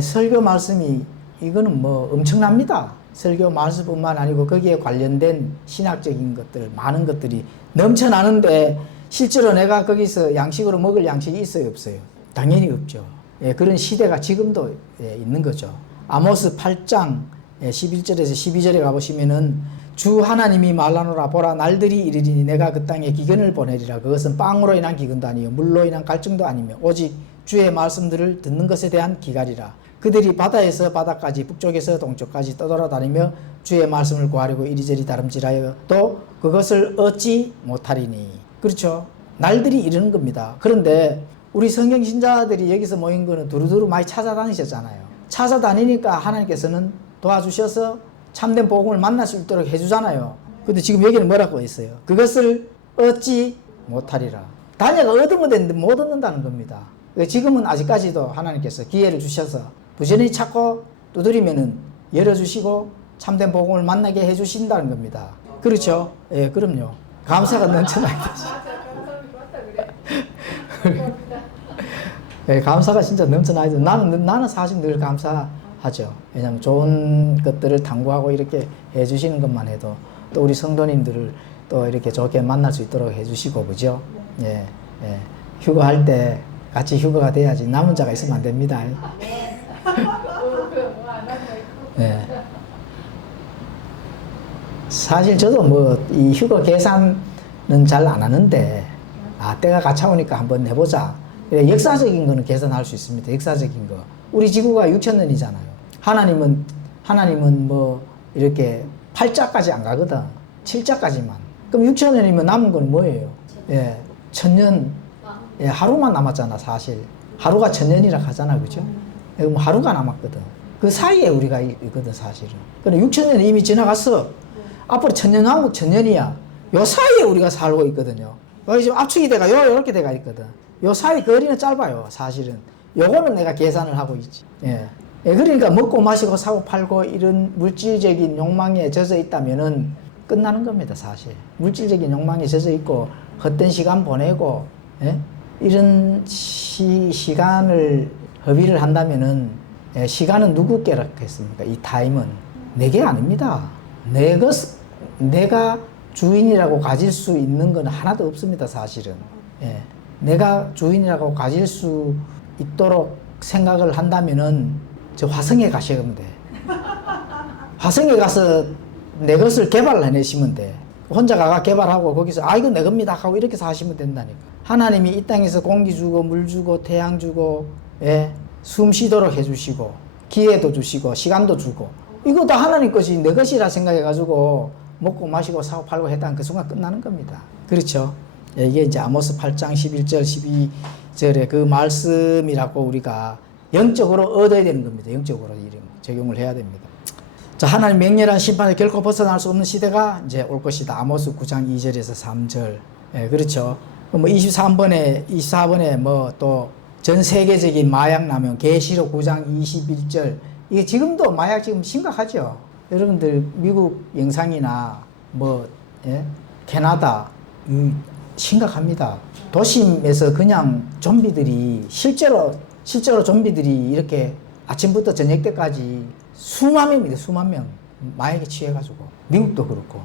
설교 말씀이 이거는 뭐 엄청납니다. 설교 말씀뿐만 아니고 거기에 관련된 신학적인 것들, 많은 것들이 넘쳐나는데 실제로 내가 거기서 양식으로 먹을 양식이 있어요, 없어요? 당연히 없죠. 예, 그런 시대가 지금도 있는 거죠. 아모스 8장 11절에서 12절에 가보시면은 주 하나님이 말하노라 보라 날들이 이르리니 내가 그 땅에 기근을 보내리라. 그것은 빵으로 인한 기근도 아니요 물로 인한 갈증도 아니며 오직 주의 말씀들을 듣는 것에 대한 기갈이라. 그들이 바다에서 바다까지 북쪽에서 동쪽까지 떠돌아다니며 주의 말씀을 구하려고 이리저리 다름질하여 또 그것을 얻지 못하리니. 그렇죠. 날들이 이르는 겁니다. 그런데 우리 성경 신자들이 여기서 모인 거는 두루두루 많이 찾아다니셨잖아요. 찾아다니니까 하나님께서는 도와주셔서 참된 복음을 만날 수 있도록 해주잖아요. 근데 지금 여기는 뭐라고 했어요? 그것을 얻지 못하리라. 다녀가 얻으면 되는데 못 얻는다는 겁니다. 지금은 아직까지도 하나님께서 기회를 주셔서 부지런히 찾고 두드리면은 열어주시고 참된 복음을 만나게 해주신다는 겁니다. 그렇죠? 예, 그럼요. 감사가 넘쳐나야 되죠. 예, 감사가 진짜 넘쳐나야 돼. 나는 사실 늘 감사하죠. 왜냐하면 좋은 것들을 탐구하고 이렇게 해주시는 것만 해도 또 우리 성도님들을 또 이렇게 좋게 만날 수 있도록 해주시고, 그죠? 예, 예. 휴거할 때 같이 휴거가 돼야지 남은 자가 있으면 안 됩니다. 예. 사실 저도 뭐 이 휴거 계산은 잘 안 하는데 때가 가차오니까 한번 해보자. 역사적인 거는 계산할 수 있습니다. 역사적인 거. 우리 지구가 6,000년이잖아요. 하나님은 뭐 이렇게 8자까지 안 가거든. 7자까지만. 그럼 6,000년이면 남은 건 뭐예요? 예, 1,000년. 예, 하루만 남았잖아, 사실. 하루가 1,000년이라 하잖아, 그죠? 뭐 하루가 남았거든. 그 사이에 우리가 있거든, 사실은. 근데 6,000년이 이미 지나갔어. 앞으로 1,000년 남고 1,000년이야. 요 사이에 우리가 살고 있거든요. 여기 지금 압축이 돼가 요렇게 돼가 있거든. 요 사이 거리는 짧아요, 사실은. 요거는 내가 계산을 하고 있지. 예. 예, 그러니까 먹고 마시고 사고 팔고 이런 물질적인 욕망에 젖어 있다면은 끝나는 겁니다, 사실. 물질적인 욕망에 젖어 있고 헛된 시간 보내고, 예? 이런 시간을 허비를 한다면은, 예, 시간은 누구 깨닫겠습니까? 이 타임은 내게 아닙니다. 내가 주인이라고 가질 수 있는 건 하나도 없습니다, 사실은. 예. 내가 주인이라고 가질 수 있도록 생각을 한다면은 저 화성에 가시면 돼. 화성에 가서 내 것을 개발해내시면 돼. 혼자 가가 개발하고 거기서 이건 내 겁니다 하고 이렇게 사시면 된다니까. 하나님이 이 땅에서 공기 주고 물 주고 태양 주고, 예, 숨 쉬도록 해주시고 기회도 주시고 시간도 주고 이거 다 하나님 것이 내 것이라 생각해가지고 먹고 마시고 사고 팔고 했다는 그 순간 끝나는 겁니다. 그렇죠? 이게 이제 아모스 8장 11절 12절의 그 말씀이라고 우리가 영적으로 얻어야 되는 겁니다. 영적으로 이런 적용을 해야 됩니다. 자, 하나님 맹렬한 심판을 결코 벗어날 수 없는 시대가 이제 올 것이다. 아모스 9장 2절에서 3절. 그렇죠. 뭐 24번에 뭐 또 전 세계적인 마약 남용 계시록 9장 21절. 이게 지금도 마약 지금 심각하죠. 여러분들 미국 영상이나 뭐 캐나다 심각합니다. 도심에서 그냥 좀비들이 실제로 좀비들이 이렇게 아침부터 저녁 때까지 수만 명입니다. 수만 명 마약에 취해가지고. 미국도 그렇고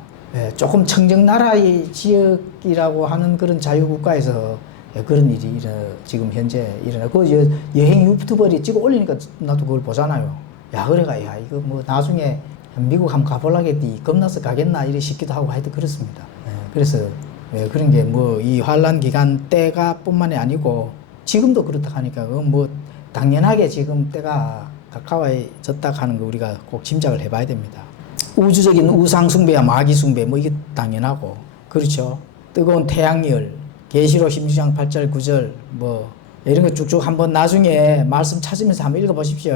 조금 청정나라의 지역이라고 하는 그런 자유국가에서 그런 일이 지금 현재 일어나. 그 여행 유튜버들이 찍어 올리니까 나도 그걸 보잖아요. 야, 그래가 야 이거 뭐 나중에 미국 한번 가보려겠디 겁나서 가겠나 이래 싶기도 하고 하여튼 그렇습니다. 그래서 그런 게 뭐 이 환란 기간 때가 뿐만이 아니고 지금도 그렇다 하니까 뭐 당연하게 지금 때가 가까워졌다 하는 거 우리가 꼭 짐작을 해봐야 됩니다. 우주적인 우상 숭배와 마귀 숭배 뭐 이게 당연하고 그렇죠. 뜨거운 태양열 계시록 16장 8절 9절 뭐 이런 거 쭉쭉 한번 나중에 말씀 찾으면서 한번 읽어보십시오.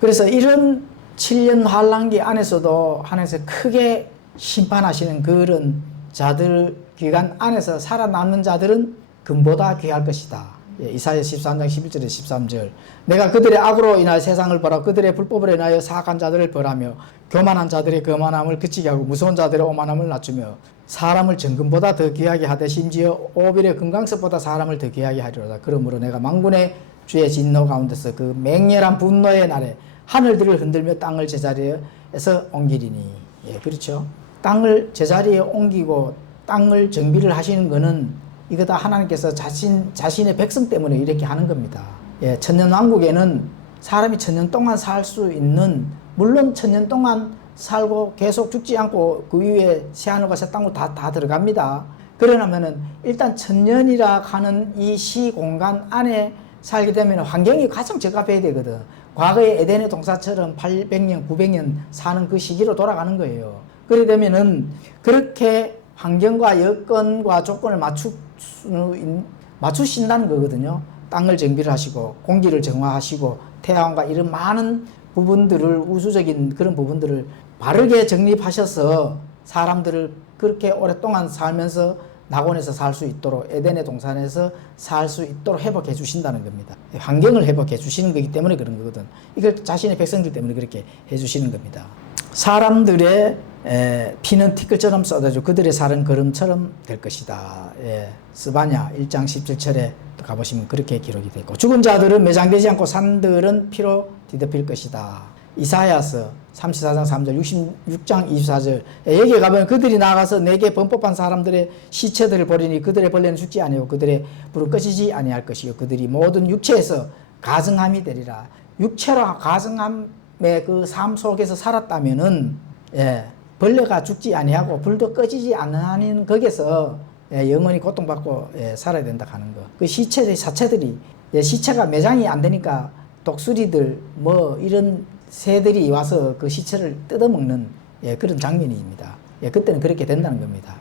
그래서 이런 7년 환란기 안에서도 하나님께서 크게 심판하시는 그런 자들 기간 안에서 살아남는 자들은 금보다 귀할 것이다. 이사야 13장 11절에 13절. 내가 그들의 악으로 인하여 세상을 벌하 그들의 불법으로 인하여 사악한 자들을 벌하며 교만한 자들의 거만함을 그치게 하고 무서운 자들의 오만함을 낮추며 사람을 정금보다 더 귀하게 하되 심지어 오빌의 금강석보다 사람을 더 귀하게 하리로다. 그러므로 내가 만군의 주의 진노 가운데서 그 맹렬한 분노의 날에 하늘들을 흔들며 땅을 제자리에서 옮기리니. 그렇죠. 땅을 제자리에 옮기고 땅을 정비를 하시는 것은 이거 다 하나님께서 자신의 백성 때문에 이렇게 하는 겁니다. 천년왕국에는 사람이 천년 동안 살 수 있는, 물론 천년 동안 살고 계속 죽지 않고 그 이후에 새하늘과 새 땅으로 다 들어갑니다. 그러려면은 일단 천년이라 하는 이 시공간 안에 살게 되면 환경이 가장 적합해야 되거든. 과거의 에덴의 동산처럼 800년, 900년 사는 그 시기로 돌아가는 거예요. 그래 되면은 그렇게 환경과 여건과 조건을 맞추신다는 거거든요. 땅을 정비를 하시고 공기를 정화하시고 태양과 이런 많은 부분들을 우주적인 그런 부분들을 바르게 정립하셔서 사람들을 그렇게 오랫동안 살면서 낙원에서 살 수 있도록 에덴의 동산에서 살 수 있도록 회복해 주신다는 겁니다. 환경을 회복해 주시는 거기 때문에 그런 거거든. 이걸 자신의 백성들 때문에 그렇게 해 주시는 겁니다. 사람들의 피는 티끌처럼 쏟아져 그들의 살은 걸음처럼 될 것이다. 스바냐 1장 17절에 가보시면 그렇게 기록이 되어 있고 죽은 자들은 매장되지 않고 산들은 피로 뒤덮일 것이다. 이사야서 34장 3절 66장 24절 여기에 가면 그들이 나가서 내게 범법한 사람들의 시체들을 버리니 그들의 벌레는 죽지 아니하고 그들의 불은 꺼지지 아니할 것이요 그들이 모든 육체에서 가증함이 되리라. 육체로 가증함의 그 삶 속에서 살았다면은 벌레가 죽지 아니하고 불도 꺼지지 않는 거기서 영원히 고통받고 살아야 된다 하는 거. 그 사체들이 시체가 매장이 안 되니까 독수리들 뭐 이런 새들이 와서 그 시체를 뜯어먹는 그런 장면입니다. 그때는 그렇게 된다는 겁니다.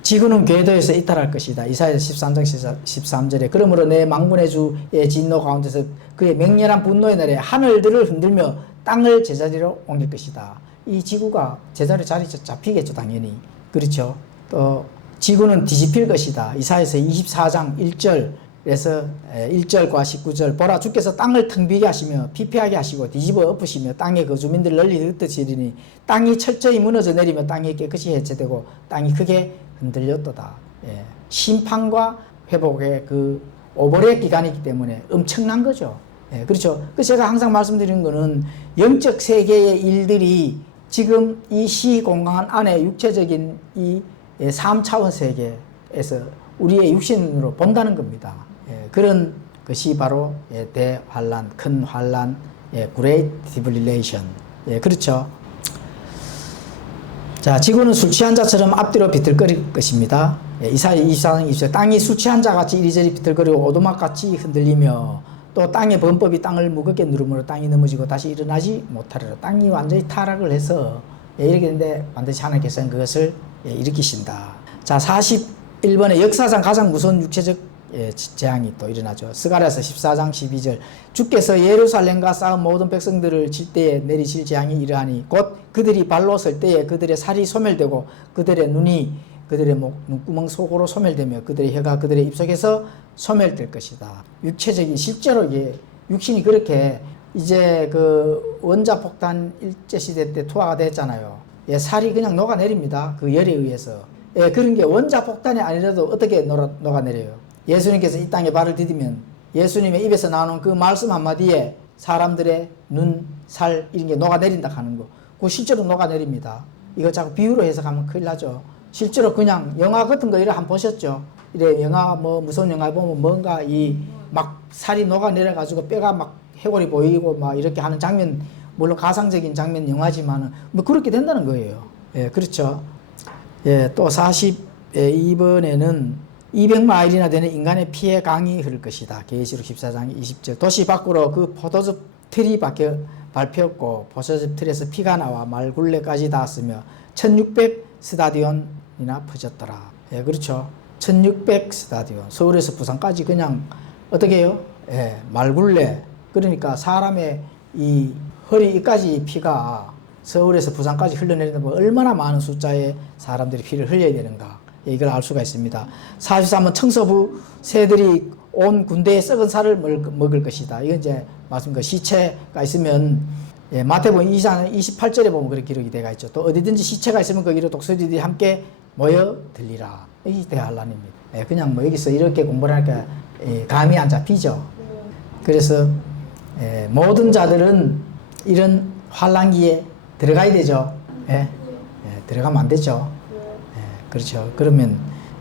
지구는 궤도에서 이탈할 것이다. 이사야 13장 13절에 그러므로 내 만군의 주의 진노 가운데서 그의 맹렬한 분노의 날에 하늘들을 흔들며 땅을 제자리로 옮길 것이다. 이 지구가 제자리 자리 잡히겠죠, 당연히. 그렇죠. 또 지구는 뒤집힐 것이다. 이사야서 24장 1절에서 1절과 19절 보라 주께서 땅을 텅 비게 하시며 피폐하게 하시고 뒤집어 엎으시며 땅의 거주민들 널리 흩어지리니 땅이 철저히 무너져 내리며 땅이 깨끗이 해체되고 땅이 크게 흔들렸도다. 심판과 회복의 그 오버랩 기간이기 때문에 엄청난 거죠. 그렇죠. 제가 항상 말씀드리는 거는 영적 세계의 일들이 지금 이 시공간 안에 육체적인 이 3차원 세계에서 우리의 육신으로 본다는 겁니다. 그런 것이 바로 대환란, 큰 환란, Great Tribulation. 그렇죠. 자, 지구는 술 취한 자처럼 앞뒤로 비틀거릴 것입니다. 이사야 24장 20절 땅이 술 취한 자같이 이리저리 비틀거리고 오두막같이 흔들리며 또 땅의 범법이 땅을 무겁게 누르므로 땅이 넘어지고 다시 일어나지 못하리라. 땅이 완전히 타락을 해서 이렇게 되는데 반드시 하나님께서는 그것을 일으키신다. 자, 일본의 역사상 가장 무서운 육체적 재앙이 또 일어나죠. 스가랴서 14장 12절 주께서 예루살렘과 쌓은 모든 백성들을 칠 때에 내리실 재앙이 이러하니 곧 그들이 발로 설 때에 그들의 살이 소멸되고 그들의 눈이 그들의 눈구멍 속으로 소멸되며 그들의 혀가 그들의 입속에서 소멸될 것이다. 육체적인 실제로 이게 육신이 그렇게 이제 그 원자폭탄 일제시대 때 투하가 됐잖아요. 살이 그냥 녹아내립니다. 그 열에 의해서. 그런 게 원자폭탄이 아니라도 어떻게 녹아내려요. 예수님께서 이 땅에 발을 디디면 예수님의 입에서 나오는 그 말씀 한마디에 사람들의 눈, 살 이런 게 녹아내린다 하는 거. 그거 실제로 녹아내립니다. 이거 자꾸 비유로 해석하면 큰일 나죠. 실제로 그냥 영화 같은 거 이래 한번 보셨죠? 이래 영화 뭐 무서운 영화 보면 뭔가 이 막 살이 녹아내려 가지고 뼈가 막 해골이 보이고 막 이렇게 하는 장면, 물론 가상적인 장면 영화지만은 뭐 그렇게 된다는 거예요. 그렇죠. 또 42번에는 200마일이나 되는 인간의 피의 강이 흐를 것이다. 계시록 14장 20절 도시 밖으로 그 포도즙 틀이 밟혔고 포도즙 틀에서 피가 나와 말굴레까지 닿았으며 1600 스타디온이나 퍼졌더라. 그렇죠. 1600 스타디온. 서울에서 부산까지 그냥 어떻게 해요? 말굴레. 그러니까 사람의 이 허리까지 피가 서울에서 부산까지 흘러내리는 얼마나 많은 숫자의 사람들이 피를 흘려야 되는가. 이걸 알 수가 있습니다. 43번 청소부 새들이 온 군대의 썩은 살을 먹을 것이다. 이건 이제 말씀과 시체가 있으면 마태복음 2장 28절에 보면 그렇게 기록이 되어 있죠. 또 어디든지 시체가 있으면 거기로 독수리들이 함께 모여 들리라. 이게 대환란입니다. 그냥 뭐 여기서 이렇게 공부를 하니까 감이 안 잡히죠. 그래서 모든 자들은 이런 환란기에 들어가야 되죠. 들어가면 안 되죠. 그렇죠. 그러면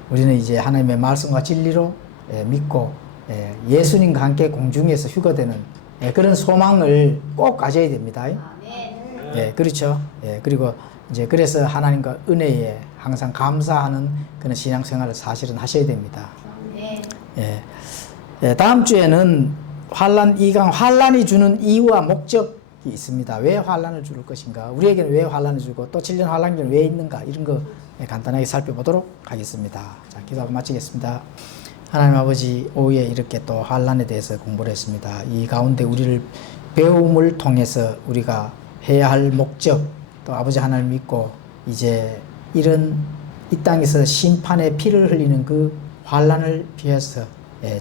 우리는 이제 하나님의 말씀과 진리로 믿고 예수님과 함께 공중에서 휴거되는 그런 소망을 꼭 가져야 됩니다. 그렇죠. 그리고 이제 그래서 하나님과 은혜에 항상 감사하는 그런 신앙생활을 사실은 하셔야 됩니다. 다음 주에는 환란 2강 환란이 주는 이유와 목적이 있습니다. 왜 환란을 줄 것인가? 우리에게는 왜 환란을 주고 또 7년 환란기는 왜 있는가? 이런 거 간단하게 살펴보도록 하겠습니다. 자, 기도하고 마치겠습니다. 하나님 아버지, 오후에 이렇게 또 환란에 대해서 공부를 했습니다. 이 가운데 우리를 배움을 통해서 우리가 해야 할 목적, 또 아버지 하나님 믿고 이제 이런 이 땅에서 심판의 피를 흘리는 그 환란을 피해서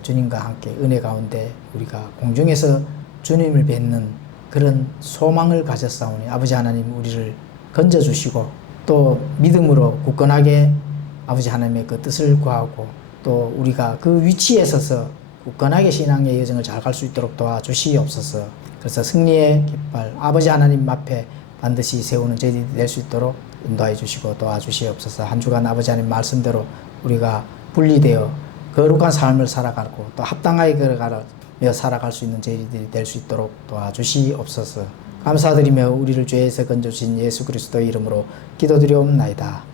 주님과 함께 은혜 가운데 우리가 공중에서 주님을 뵙는 그런 소망을 가졌사오니 아버지 하나님 우리를 건져주시고 또 믿음으로 굳건하게 아버지 하나님의 그 뜻을 구하고 또 우리가 그 위치에 서서 굳건하게 신앙의 여정을 잘 갈 수 있도록 도와주시옵소서. 그래서 승리의 깃발 아버지 하나님 앞에 반드시 세우는 저희들이 될 수 있도록 인도해 주시고 도와주시옵소서. 한 주간 아버지 하나님 말씀대로 우리가 분리되어 거룩한 삶을 살아가고 또 합당하게 걸어가며 살아갈 수 있는 저희들이 될 수 있도록 도와주시옵소서. 감사드리며 우리를 죄에서 건져주신 예수 그리스도의 이름으로 기도드리옵나이다.